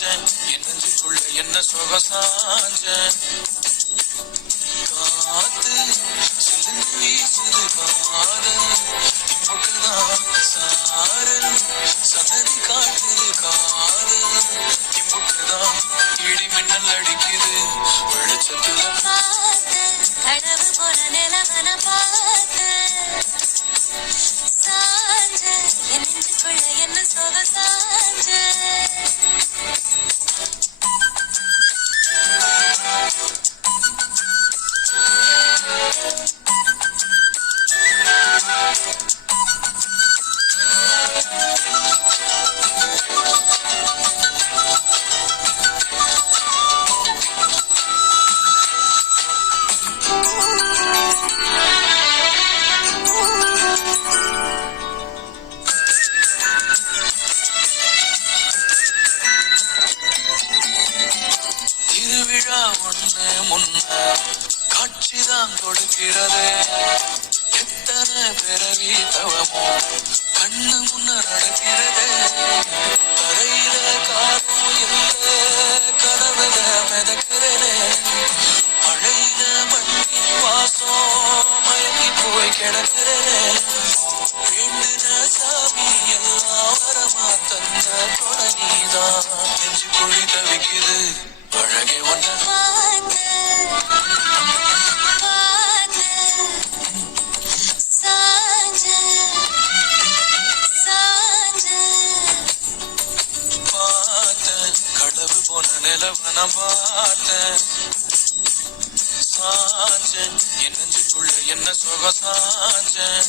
சாஞ்சேன் என் நெஞ்சுக்குள்ள என்ன சுகம் சாஞ்சேன் காத்து சிலந்து வீசுது காதல் இம்புட்டுதான் சாரல் சன்னதி காட்டுது காதல் இம்புட்டுதான் இடி மின்னல் அடிக்குது வெளிச்சத்துல கனவு போன நிலவன பார்த்து சாஞ்ச என் நெஞ்சுக்குள்ள என்ன சோக சாஞ்ச திருவிழா ஒண்ணு முன்ன காட்சிதான் கொடுக்கிறது எத்தனை பிறவி தவமோ கண்ணு முன்ன நடக்கிறது தரையில காரும் இல்ல கனவுல மிதக்கிறேனே மழையில மண்ணின் வாசம் மயங்கி போய் கிடக்கிறேனே வேண்டுன சாமி எல்லாம் வரமா தந்த கொடநீதான் நெஞ்சு குழி தவிக்குது அழகே ஒன்ன கடவு போன நிலவன பார்த்தேன் சாஞ்சேன் என் நெஞ்சுக்குள்ள என்ன சுகம் சாஞ்சேன்